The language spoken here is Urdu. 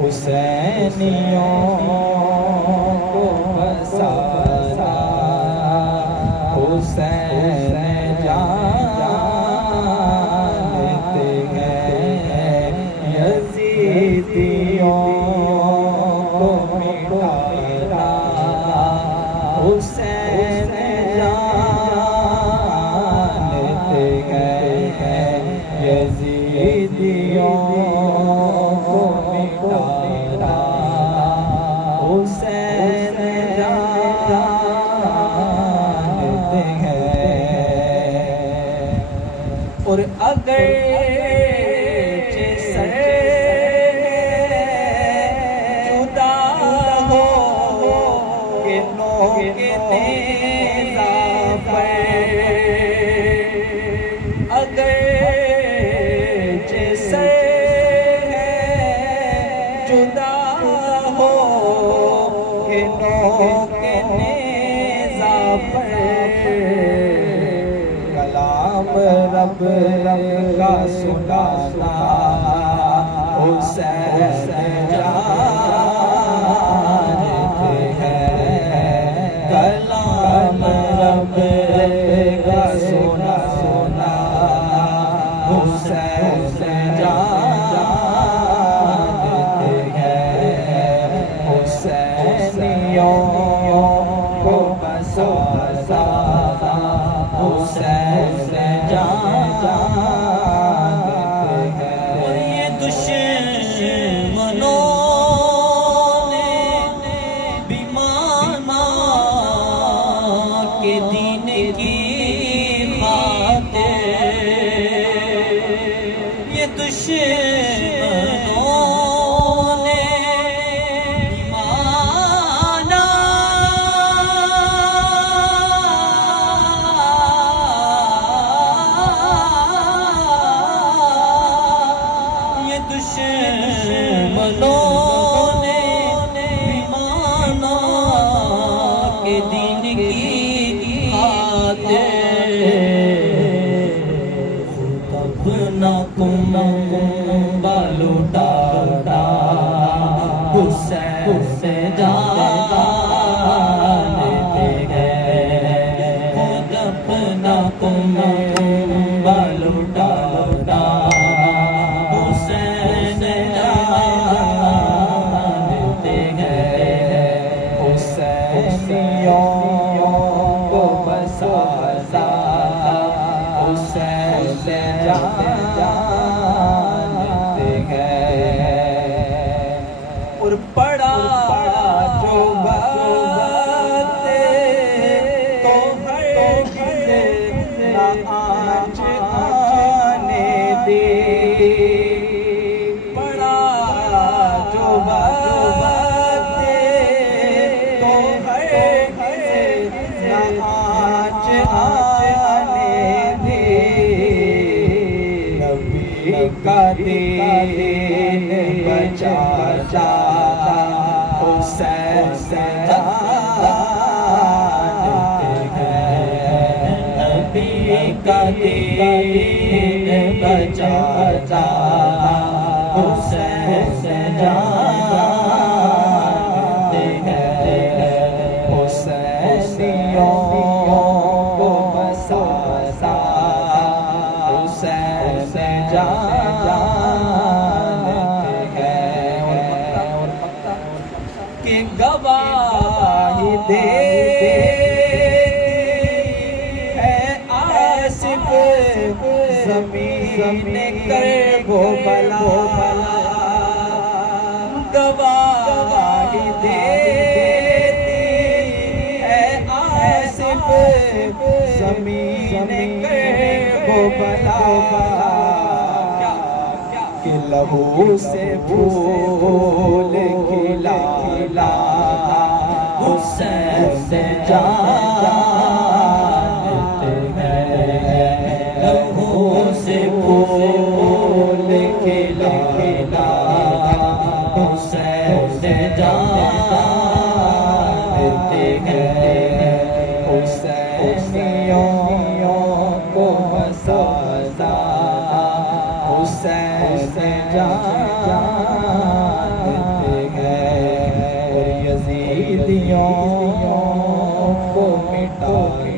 حسینیوں کو بسانا، حسین جانتے ہیں یزیدیوں کو مٹانا، حسین جانتے ہیں یزیدیوں کو مٹانا، حسین جانتے ہیں۔ اور اگر جدا ہو کہ نو کے نیزہ پر، اگر جدا ہو کہ نو کے نیزہ پر، کلام رب کا سنانا، حسین جانتے ہیں کلام رب کا سنانا، حسین جانتے ہیں حسینیوں کو بسانا، حسین جانتے ہیں۔ اور یہ دشمنوں نے بھی مانا کہ دین کی خاطر، یہ دشمنوں نے بھی مانا دشمنوں نے بھی مانا کہ دین کی خاطر خود اپنا کنبہ لٹانا، حسین جانتے ہیں خود اپنا کنبہ لٹانا، حسین جانتے ہیں حسینیوں کو بسانا، حسین جانتے ہیں۔ اور پڑا جو بات تو ہرگز نہ آنچ آنے دی، پڑا جو بات تو ہرگز نہ آنچ آنے دی، نبی کا دین بچا جانا، حسین جانتے ہیں نبی کا دین بچا جانا، حسین جانتے ہیں حسینیوں کو بسانا، حسین جانتے ہیں۔ کہ گواہی دے ہے آصف زمین کرب و بلا، گواہی دیتی ہے آصف زمین کرب و بلا، کہ لہو سے پھول کھلا حسین جانتے ہیں، لہو سے پھول کھلا حسین جانتے ہیں حسینیوں کو بسانا، حسین جانتے غلطیوں کو مٹائے